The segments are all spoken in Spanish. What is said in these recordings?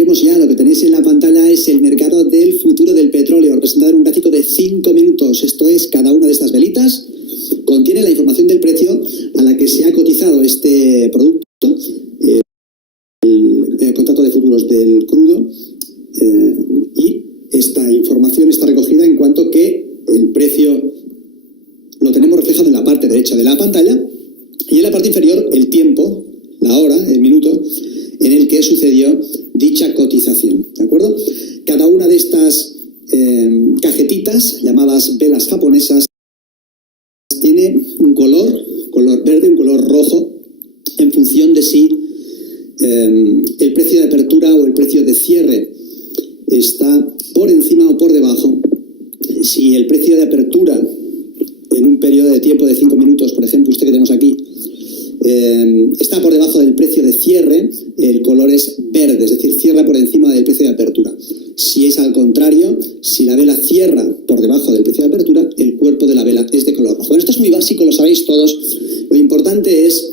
arranquemos ya. Lo que tenéis en la pantalla es el mercado del futuro del petróleo, representado en un gráfico de 5 minutos. Esto es, cada una de estas velitas contiene la información del precio a la que se ha cotizado este producto, el contrato de futuros del crudo, y esta información está recogida en cuanto que el precio lo tenemos reflejado en la parte derecha de la pantalla y en la parte inferior el tiempo, la hora, el minuto en el que sucedió dicha cotización, ¿de acuerdo? Cada una de estas cajetitas, llamadas velas japonesas, tiene un color verde, un color rojo, en función de si el precio de apertura o el precio de cierre está por encima o por debajo. Si el precio de apertura en un periodo de tiempo de 5 minutos, por ejemplo, este que tenemos aquí, está por debajo del precio de cierre, el color es verde, es decir, cierra por encima del precio de apertura. Si es al contrario, si la vela cierra por debajo del precio de apertura, el cuerpo de la vela es de color rojo. Bueno, esto es muy básico, lo sabéis todos. Lo importante es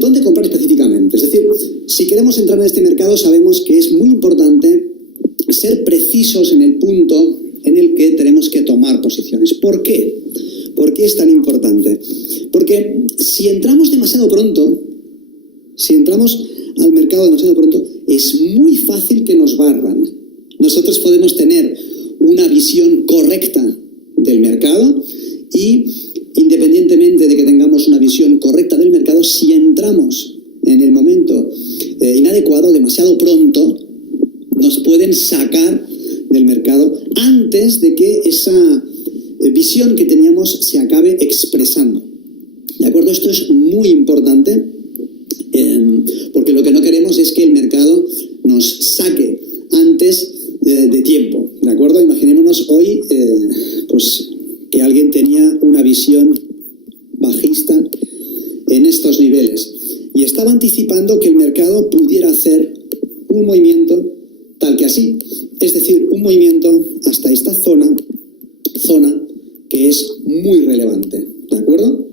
dónde comprar específicamente. Es decir, si queremos entrar en este mercado, sabemos que es muy importante ser precisos en el punto en el que tenemos que tomar posiciones. ¿Por qué? ¿Por qué es tan importante? Porque si entramos demasiado pronto, si entramos al mercado demasiado pronto, es muy fácil que nos barran. Nosotros podemos tener una visión correcta del mercado y, independientemente de que tengamos una visión correcta del mercado, si entramos en el momento inadecuado, demasiado pronto, nos pueden sacar del mercado antes de que esa visión que teníamos se acabe expresando. ¿De acuerdo? Esto es muy importante porque lo que no queremos es que el mercado nos saque antes de tiempo. ¿De acuerdo? Imaginémonos hoy pues que alguien tenía una visión bajista en estos niveles y estaba anticipando que el mercado pudiera hacer un movimiento tal que así, es decir, un movimiento hasta esta zona que es muy relevante, ¿de acuerdo?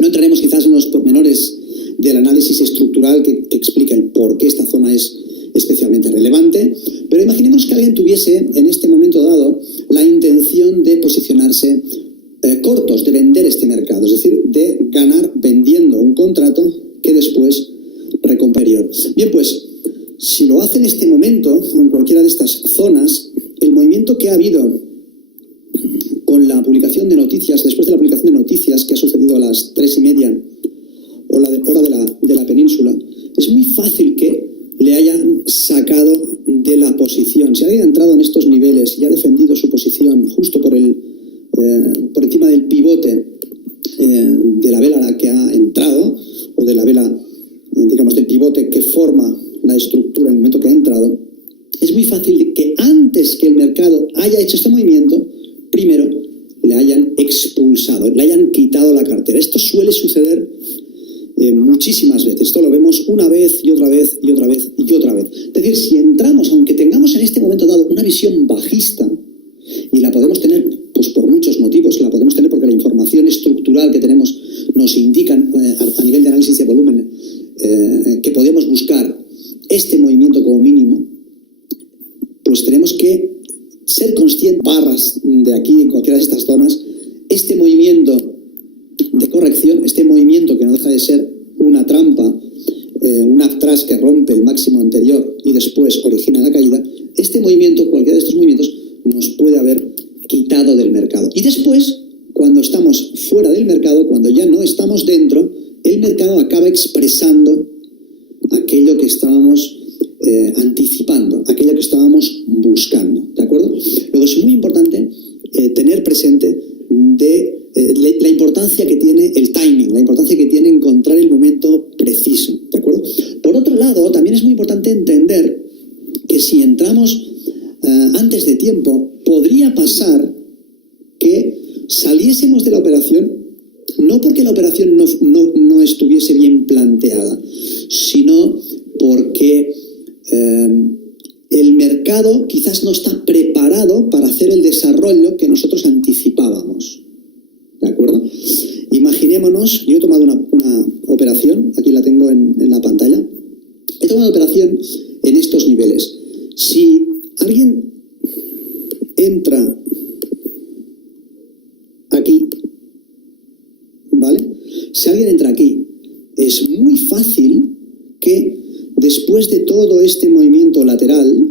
No entraremos quizás en los pormenores del análisis estructural que explica el por qué esta zona es especialmente relevante, pero imaginemos que alguien tuviese en este momento dado la intención de posicionarse cortos, de vender este mercado, es decir, de ganar vendiendo un contrato que después recompraría. Bien, pues si lo hace en este momento o en cualquiera de estas zonas, el movimiento que ha habido con la publicación de noticias, después de la publicación de noticias que ha sucedido a las 3:30 hora de la península, es muy fácil que le hayan sacado de la posición. Si alguien ha entrado en estos niveles y ha defendido su posición justo por encima del pivote de la vela a la que ha entrado, o de la vela, digamos, del pivote que forma la estructura en el momento que ha entrado, es muy fácil que antes que el mercado haya hecho este movimiento, primero le hayan expulsado, le hayan quitado la cartera. Esto suele suceder muchísimas veces. Esto lo vemos una vez y otra vez y otra vez y otra vez. Es decir, si entramos, aunque tengamos en este momento dado una visión bajista, y la podemos tener pues por muchos motivos, la podemos tener porque la información estructural que tenemos nos indica a nivel de análisis de volumen que podemos buscar este movimiento como mínimo, pues tenemos que ser conscientes, barras de aquí, en cualquiera de estas zonas, este movimiento de corrección, este movimiento que no deja de ser una trampa, un uptrust que rompe el máximo anterior y después origina la caída, este movimiento, cualquiera de estos movimientos, nos puede haber quitado del mercado. Y después, cuando estamos fuera del mercado, cuando ya no estamos dentro, el mercado acaba expresando aquello que estábamos anticipando, aquello que estábamos buscando, ¿de acuerdo? Luego es muy importante tener presente la importancia que tiene el timing, la importancia que tiene encontrar el momento preciso, ¿de acuerdo? Por otro lado, también es muy importante entender que si entramos antes de tiempo, podría pasar que saliésemos de la operación, no porque la operación no estuviese bien planteada, sino porque el mercado quizás no está preparado para hacer el desarrollo que nosotros anticipábamos. ¿De acuerdo? Imaginémonos, yo he tomado una operación, aquí la tengo en la pantalla, he tomado una operación en estos niveles. Si alguien entra aquí, ¿vale? Si alguien entra aquí, es muy fácil que después de todo este movimiento lateral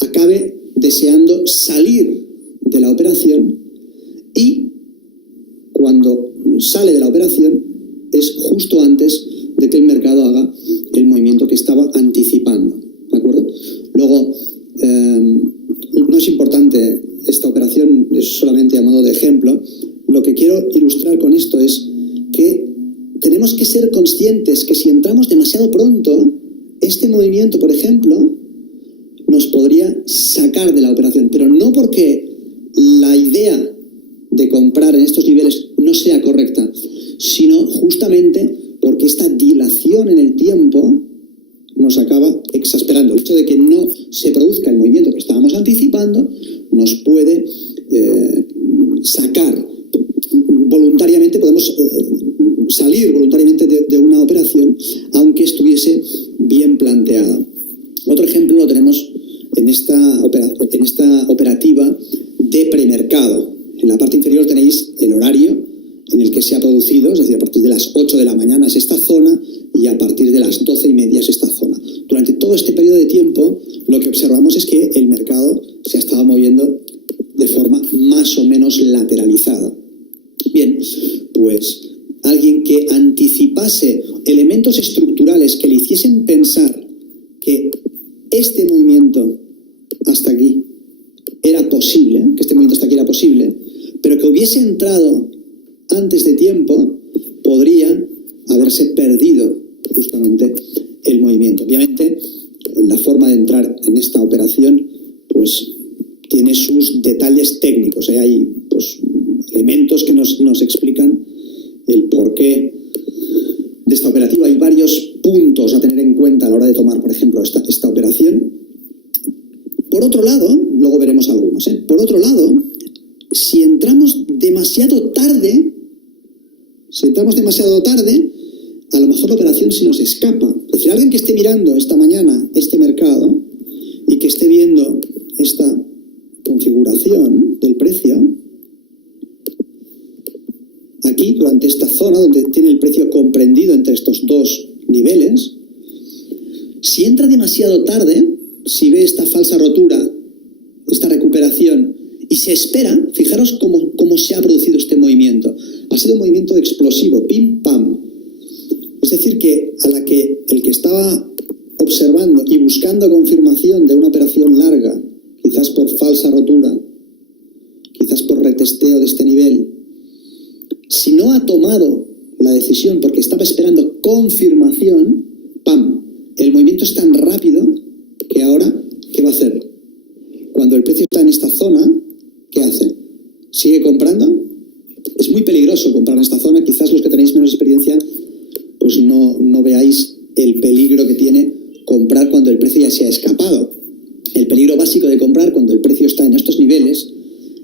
acabe deseando salir de la operación, y cuando sale de la operación es justo antes de que el mercado haga el movimiento que estaba anticipando, ¿de acuerdo? Luego, no es importante esta operación, es solamente a modo de ejemplo. Lo que quiero ilustrar con esto es que tenemos que ser conscientes que si entramos demasiado pronto, este movimiento, por ejemplo, nos podría sacar de la operación, pero no porque la idea de comprar en estos niveles no sea correcta, sino justamente porque esta dilación en el tiempo nos acaba exasperando. El hecho de que no se produzca el movimiento que estábamos anticipando nos puede sacar voluntariamente, podemos salir voluntariamente de una operación aunque estuviese bien planteada. Otro ejemplo lo tenemos en esta operativa de premercado. En la parte inferior tenéis el horario en el que se ha producido, es decir, a partir de las 8 de la mañana es esta zona y a partir de las 12:30 es esta zona. Durante todo este periodo de tiempo lo que observamos es que el mercado se ha estado moviendo de forma más o menos lateralizada. Bien, pues alguien que anticipase elementos estructurales que le hiciesen pensar que este movimiento hasta aquí era posible, pero que hubiese entrado antes de tiempo, podría haberse perdido justamente el movimiento. Obviamente, la forma de entrar en esta operación pues tiene sus detalles técnicos. Hay pues elementos que nos explican el porqué de esta operativa. Hay varios puntos a tener en cuenta a la hora de tomar, por ejemplo, esta operación. Por otro lado, luego veremos algunos, por otro lado, si entramos demasiado tarde, a lo mejor la operación se nos escapa. Es decir, alguien que esté mirando esta mañana este mercado y que esté viendo esta configuración del precio, aquí, durante esta zona donde tiene el precio comprendido entre estos dos niveles, si entra demasiado tarde, si ve esta falsa rotura, esta recuperación, y se espera, fijaros cómo se ha producido este movimiento. Ha sido un movimiento explosivo, pim, pam. Es decir, que a la que el que estaba observando y buscando confirmación de una operación larga, quizás por falsa rotura, quizás por retesteo de este nivel, si no ha tomado la decisión porque estaba esperando confirmación, ¡pam! El movimiento es tan rápido que ahora, ¿qué va a hacer? Cuando el precio está en esta zona, ¿qué hace? ¿Sigue comprando? Es muy peligroso comprar en esta zona. Quizás los que tenéis menos experiencia pues no veáis el peligro que tiene comprar cuando el precio ya se ha escapado. El peligro básico de comprar cuando el precio está en estos niveles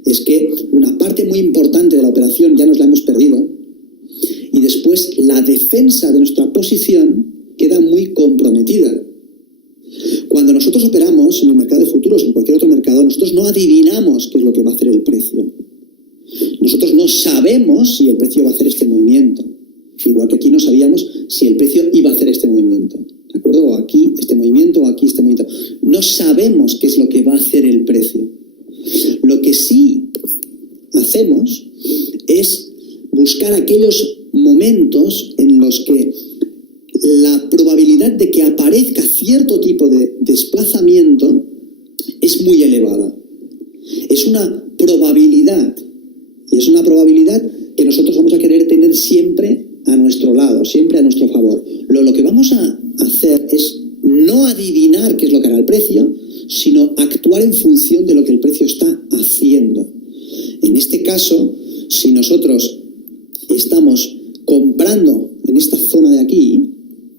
es que una parte muy importante de la operación ya nos la hemos perdido y después la defensa de nuestra posición queda muy comprometida. Cuando nosotros operamos en el mercado de futuros, en cualquier otro mercado, nosotros no adivinamos qué es lo que va a hacer el precio. Nosotros no sabemos si el precio va a hacer este movimiento. Igual que aquí no sabíamos si el precio iba a hacer este movimiento. ¿De acuerdo? O aquí este movimiento, o aquí este movimiento. No sabemos qué es lo que va a hacer el precio. Lo que sí hacemos es buscar aquellos momentos en los que la probabilidad de que aparezca cierto tipo de desplazamiento es muy elevada. Es una probabilidad, y es una probabilidad que nosotros vamos a querer tener siempre a nuestro lado, siempre a nuestro favor. Lo que vamos a hacer es no adivinar qué es lo que hará el precio, sino actuar en función de lo que el precio está haciendo. En este caso, si nosotros estamos comprando en esta zona de aquí,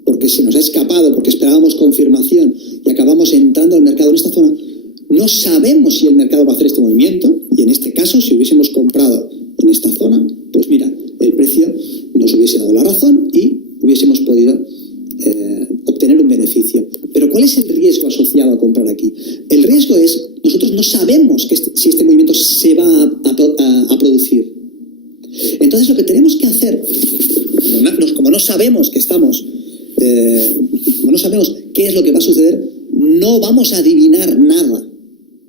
porque se nos ha escapado, porque esperábamos confirmación y acabamos entrando al mercado en esta zona, no sabemos si el mercado va a hacer este movimiento, y en este caso, si hubiésemos comprado en esta zona, pues mira, el precio nos hubiese dado la razón y hubiésemos podido obtener un beneficio. Pero ¿cuál es el riesgo asociado a comprar aquí? El riesgo es, nosotros no sabemos si este movimiento se va a producir. Entonces lo que tenemos que hacer, como no sabemos como no sabemos qué es lo que va a suceder, no vamos a adivinar nada.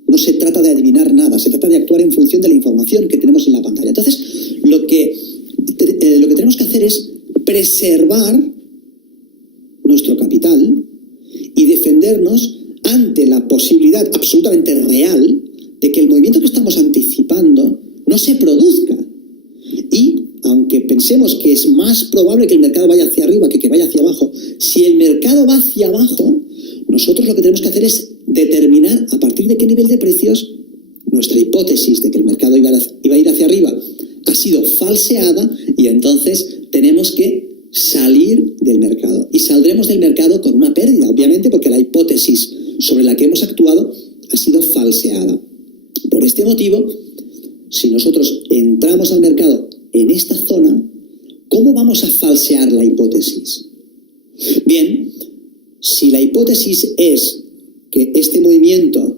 No se trata de adivinar nada, se trata de actuar en función de la información que tenemos en la pantalla. Entonces, lo que tenemos que hacer es preservar nuestro capital y defendernos ante la posibilidad absolutamente real de que el movimiento que estamos anticipando no se produzca. Y aunque pensemos que es más probable que el mercado vaya hacia arriba que vaya hacia abajo, si el mercado va hacia abajo, nosotros lo que tenemos que hacer es determinar a partir de qué nivel de precios nuestra hipótesis de que el mercado iba a ir hacia arriba ha sido falseada, y entonces tenemos que salir del mercado. Y saldremos del mercado con una pérdida, obviamente, porque la hipótesis sobre la que hemos actuado ha sido falseada. Por este motivo, si nosotros entramos al mercado en esta zona, ¿cómo vamos a falsear la hipótesis? Bien, si la hipótesis es que este movimiento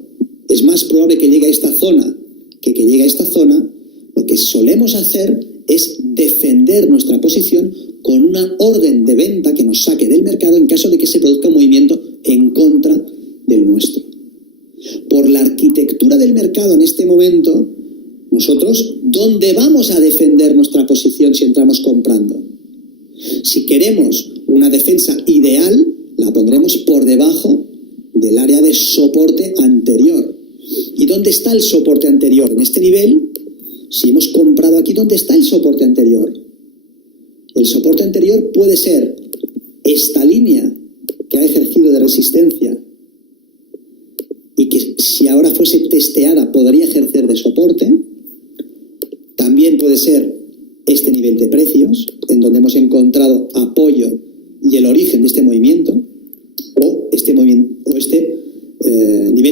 es más probable que llegue a esta zona que llegue a esta zona, lo que solemos hacer es defender nuestra posición con una orden de venta que nos saque del mercado en caso de que se produzca un movimiento en contra del nuestro. Por la arquitectura del mercado en este momento, nosotros, ¿dónde vamos a defender nuestra posición si entramos comprando? Si queremos una defensa ideal, la pondremos por debajo del área de soporte anterior. ¿Y dónde está el soporte anterior? En este nivel, si hemos comprado aquí, ¿dónde está el soporte anterior? El soporte anterior puede ser esta línea que ha ejercido de resistencia y que si ahora fuese testeada podría ejercer de soporte. También puede ser este nivel de precios, en donde hemos encontrado apoyo y el origen de este movimiento, o este nivel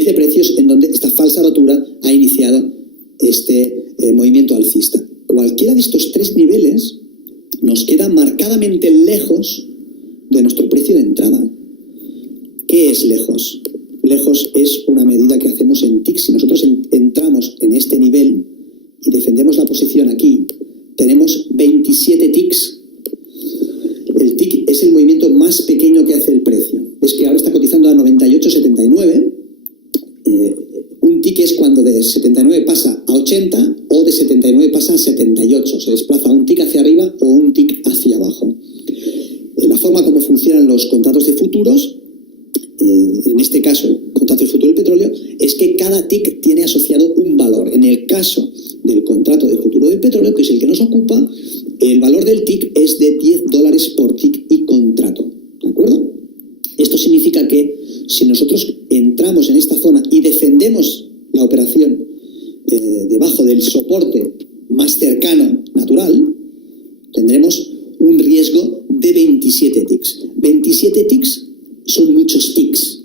de precios en donde esta falsa rotura ha iniciado este movimiento alcista. Cualquiera de estos tres niveles nos queda marcadamente lejos de nuestro precio de entrada. ¿Qué es lejos? Lejos es una medida que hacemos en TIC. Si nosotros entramos en este nivel y defendemos la posición aquí, tenemos 27 ticks. El tick es el movimiento más pequeño que hace el precio. Es que ahora está cotizando a 98,79. Un tick es cuando de 79 pasa a 80 o de 79 pasa a 78. Se desplaza un tick hacia arriba o un tick hacia abajo. La forma como funcionan los contratos de futuros, en este caso el contrato de futuro del petróleo, es que cada tick tiene asociado un valor. En el caso del contrato de futuro del petróleo, que es el que nos ocupa, el valor del tick es de $10 por tick y contrato. ¿De acuerdo? Esto significa que si nosotros entramos en esta zona y defendemos la operación debajo del soporte más cercano, natural, tendremos un riesgo de 27 ticks. 27 ticks son muchos ticks.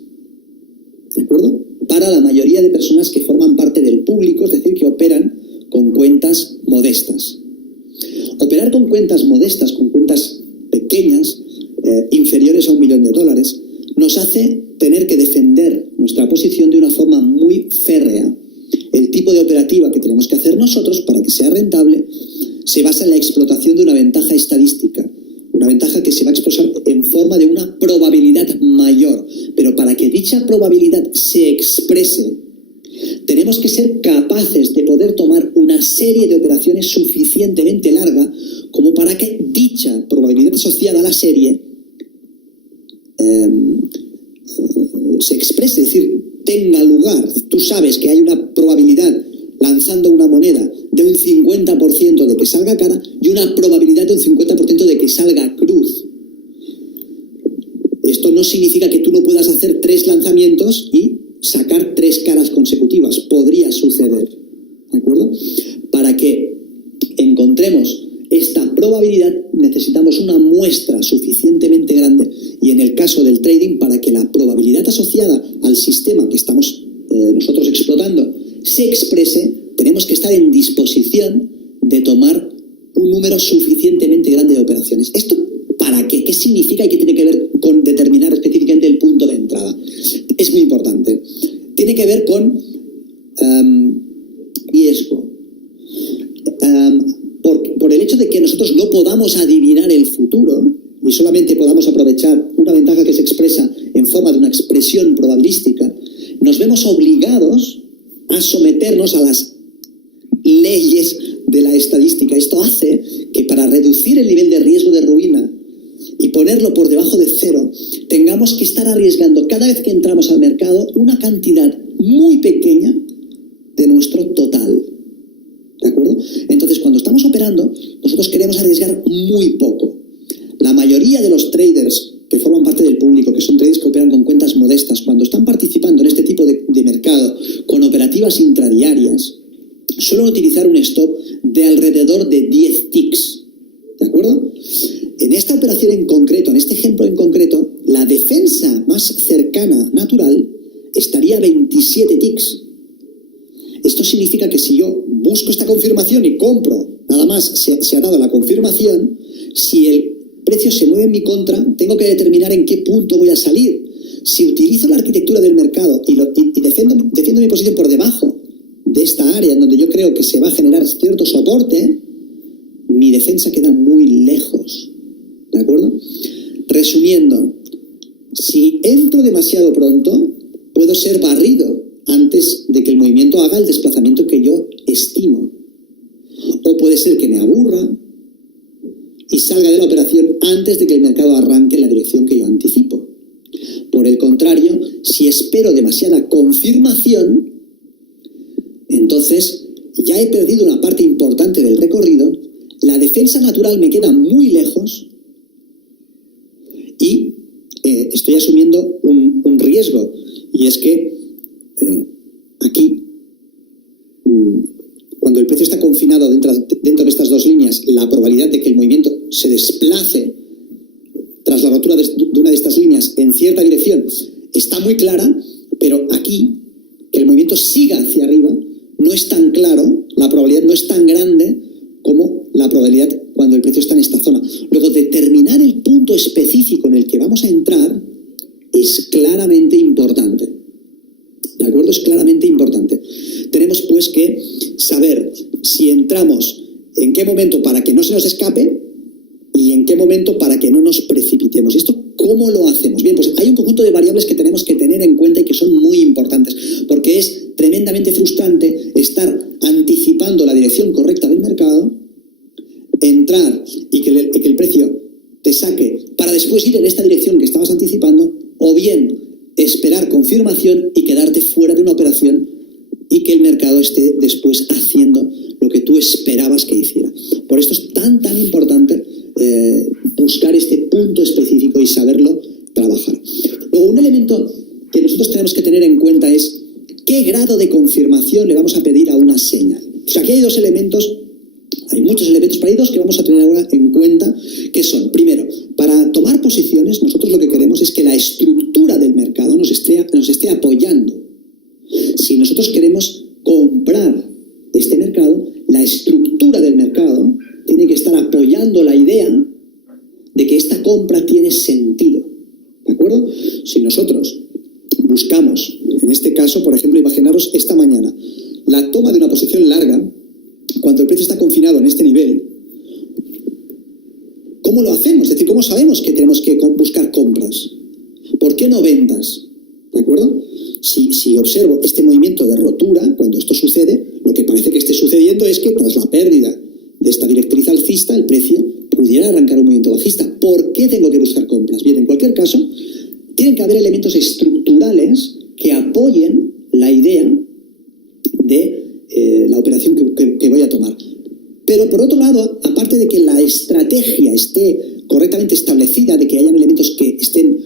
¿De acuerdo? Para la mayoría de personas que forman parte del público, es decir, que operan con cuentas modestas. Operar con cuentas modestas, con cuentas pequeñas, inferiores a $1 millón, nos hace tener que defender nuestra posición de una forma muy férrea. El tipo de operativa que tenemos que hacer nosotros para que sea rentable se basa en la explotación de una ventaja estadística, una ventaja que se va a expresar en forma de una probabilidad mayor. Pero para que dicha probabilidad se exprese, tenemos que ser capaces de poder tomar una serie de operaciones suficientemente larga como para que dicha probabilidad asociada a la serie se exprese, es decir, tenga lugar. Tú sabes que hay una probabilidad lanzando una moneda de un 50% de que salga cara y una probabilidad de un 50% de que salga cruz. Esto no significa que tú no puedas hacer 3 lanzamientos y sacar 3 caras consecutivas. Podría suceder. ¿De acuerdo? Para que encontremos esta probabilidad necesitamos una muestra suficientemente grande, y en el caso del trading, para que la probabilidad asociada al sistema que estamos nosotros explotando se exprese, tenemos que estar en disposición de tomar un número suficientemente grande de operaciones. ¿Esto para qué? ¿Qué significa y qué tiene que ver con determinar específicamente el punto de entrada? que ver con riesgo. Por el hecho de que nosotros no podamos adivinar el futuro y solamente podamos aprovechar una ventaja que se expresa en forma de una expresión probabilística, nos vemos obligados a someternos a las leyes de la estadística. Esto hace que para reducir el nivel de riesgo de ruina y ponerlo por debajo de cero, tengamos que estar arriesgando cada vez que entramos al mercado una cantidad muy pequeña de nuestro total. ¿De acuerdo? Entonces, cuando estamos operando, nosotros queremos arriesgar muy poco. La mayoría de los traders que forman parte del público, que son traders que operan con cuentas modestas, cuando están participando en este tipo de mercado con operativas intradiarias, suelen utilizar un stop de alrededor de 10 ticks. ¿De acuerdo? En esta operación en concreto, en este ejemplo en concreto, la defensa más cercana natural estaría a 27 ticks. Esto significa que si yo busco esta confirmación y compro, nada más se ha dado la confirmación, si el precio se mueve en mi contra, tengo que determinar en qué punto voy a salir. Si utilizo la arquitectura del mercado y defiendo mi posición por debajo de esta área en donde yo creo que se va a generar cierto soporte, mi defensa queda muy lejos. ¿De acuerdo? Resumiendo, si entro demasiado pronto, puedo ser barrido antes de que el movimiento haga el desplazamiento que yo estimo. O puede ser que me aburra y salga de la operación antes de que el mercado arranque en la dirección que yo anticipo. Por el contrario, si espero demasiada confirmación, entonces ya he perdido una parte importante del recorrido, la defensa natural me queda muy lejos y estoy asumiendo un riesgo. Y es que aquí, cuando el precio está confinado dentro de estas dos líneas, la probabilidad de que el movimiento se desplace tras la rotura de una de estas líneas en cierta dirección está muy clara, pero aquí, que el movimiento siga hacia arriba, no es tan claro, la probabilidad no es tan grande como la probabilidad cuando el precio está en esta zona. Luego, determinar el punto específico en el que vamos a entrar es claramente importante. ¿De acuerdo? Es claramente importante. Tenemos pues que saber si entramos, en qué momento para que no se nos escape y en qué momento para que no nos precipitemos. ¿Y esto cómo lo hacemos? Bien, pues hay un conjunto de variables que tenemos que tener en cuenta y que son muy importantes, porque es tremendamente frustrante estar anticipando la dirección correcta del mercado, entrar y que el precio te saque para después ir en esta dirección que estabas anticipando, o bien esperar confirmación y quedarte fuera de una operación y que el mercado esté después haciendo lo que tú esperabas que hiciera. Por esto es tan importante buscar este punto específico y saberlo trabajar. Luego, un elemento que nosotros tenemos que tener en cuenta es qué grado de confirmación le vamos a pedir a una señal. Pues aquí hay dos elementos, hay muchos elementos, pero hay dos que vamos a tener ahora en cuenta, que son, primero, para tomar posiciones, nosotros lo que queremos es que la estructura del mercado nos esté apoyando. Si nosotros queremos comprar este mercado, la estructura del mercado tiene que estar apoyando la idea de que esta compra tiene sentido. ¿De acuerdo? Si nosotros buscamos, en este caso, por ejemplo, imaginaros esta mañana, la toma de una posición larga, cuando el precio está confinado en este nivel, ¿cómo lo hacemos? Es decir, ¿cómo sabemos que tenemos que buscar compras? ¿Por qué no ventas? ¿De acuerdo? Si observo este movimiento de rotura, cuando esto sucede, lo que parece que esté sucediendo es que tras la pérdida de esta directriz alcista, el precio pudiera arrancar un movimiento bajista. ¿Por qué tengo que buscar compras? Bien, en cualquier caso, tienen que haber elementos estructurales que apoyen la idea de la operación que voy a tomar. Pero por otro lado, aparte de que la estrategia esté correctamente establecida, de que hayan elementos que estén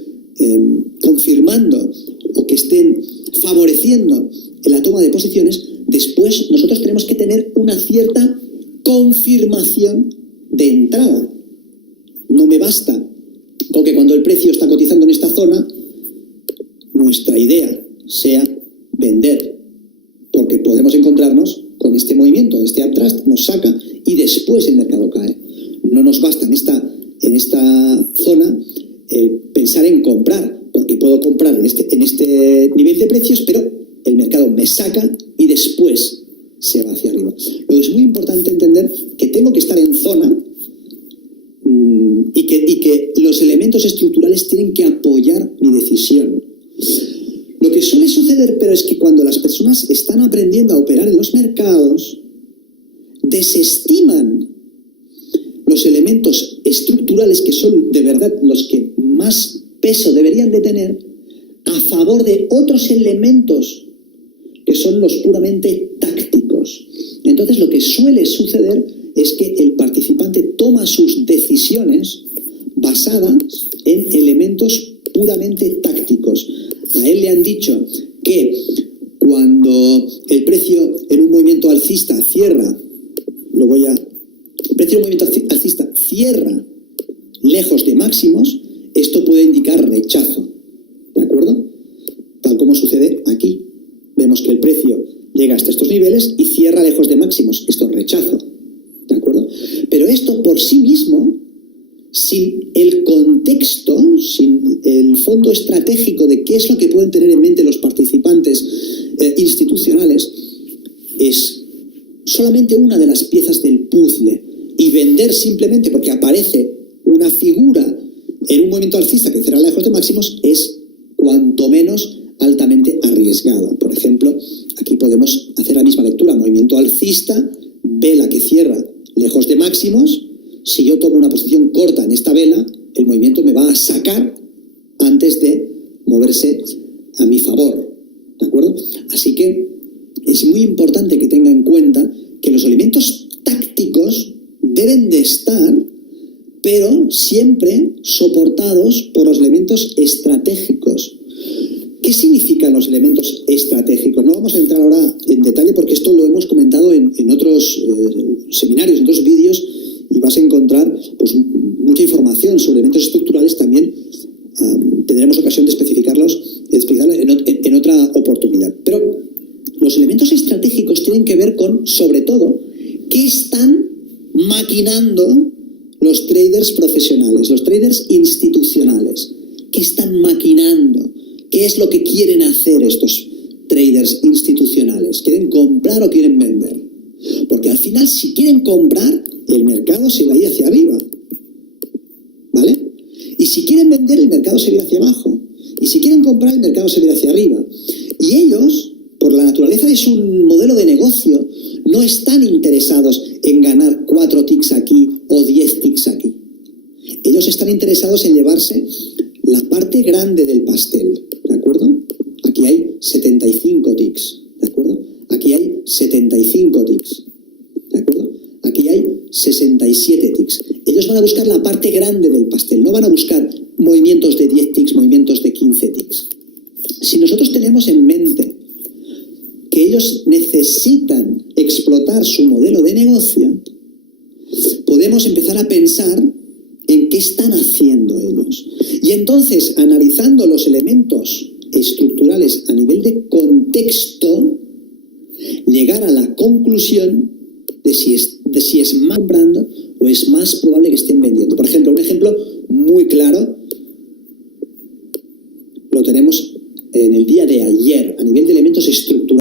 confirmando o que estén favoreciendo en la toma de posiciones, después nosotros tenemos que tener una cierta confirmación de entrada. No me basta con que cuando el precio está cotizando en esta zona, nuestra idea sea vender, porque podemos encontrarnos con este movimiento, este uptrust nos saca y después el mercado cae. No nos basta en esta zona pensar en comprar, porque puedo comprar en este nivel de precios, pero el mercado me saca y después se va hacia arriba. Luego es muy importante entender que tengo que estar en zona y que los elementos estructurales tienen que apoyar mi decisión. Lo que suele suceder, pero es que cuando las personas están aprendiendo a operar en los mercados, desestiman los elementos estructurales, que son de verdad los que más peso deberían de tener, a favor de otros elementos que son los puramente tácticos. Entonces lo que suele suceder es que el participante toma sus decisiones basadas en elementos puramente tácticos. A él le han dicho que cuando el precio en un movimiento alcista cierra, el precio en un movimiento alcista cierra lejos de máximos, esto puede indicar rechazo, ¿de acuerdo? Tal como sucede aquí. Vemos que el precio llega hasta estos niveles y cierra lejos de máximos, esto es rechazo, ¿de acuerdo? Pero esto por sí mismo, sin el contexto, sin el fondo estratégico de qué es lo que pueden tener en mente los participantes institucionales, es solamente una de las piezas del puzzle. Y vender simplemente porque aparece una figura en un movimiento alcista que cierra lejos de máximos es cuanto menos altamente arriesgado. Por ejemplo, aquí podemos hacer la misma lectura. Movimiento alcista, vela que cierra lejos de máximos. Si yo tomo una posición corta en esta vela, el movimiento me va a sacar antes de moverse a mi favor, ¿de acuerdo? Así que es muy importante que tenga en cuenta que los elementos tácticos deben de estar, pero siempre soportados por los elementos estratégicos. ¿Qué significan los elementos estratégicos? No vamos a entrar ahora en detalle porque esto lo hemos comentado en otros seminarios, en otros vídeos, y vas a encontrar pues, mucha información sobre elementos estructurales. También tendremos ocasión de explicarlo en otra oportunidad. Pero los elementos estratégicos tienen que ver con, sobre todo, qué están maquinando los traders profesionales, los traders institucionales. ¿Qué están maquinando? ¿Qué es lo que quieren hacer estos traders institucionales? ¿Quieren comprar o quieren vender? Porque al final, si quieren comprar, el mercado se va a ir hacia arriba, ¿vale? Y si quieren vender, el mercado se va a ir hacia abajo. Y si quieren comprar, el mercado se va a ir hacia arriba. Y ellos, por la naturaleza de su modelo de negocio, no están interesados en ganar 4 ticks aquí o 10 ticks aquí. Ellos están interesados en llevarse la parte grande del pastel, ¿de acuerdo? Aquí hay 75 ticks, ¿de acuerdo? Aquí hay 75 ticks, ¿de acuerdo? Aquí hay 67 ticks. Ellos van a buscar la parte grande del pastel, no van a buscar movimientos de 10 ticks, movimientos de 15 ticks. Si nosotros tenemos en mente que ellos necesitan explotar su modelo de negocio, podemos empezar a pensar en qué están haciendo ellos. Y entonces, analizando los elementos estructurales a nivel de contexto, llegar a la conclusión de si es más comprando o es más probable que estén vendiendo. Por ejemplo, un ejemplo muy claro lo tenemos en el día de ayer, a nivel de elementos estructurales.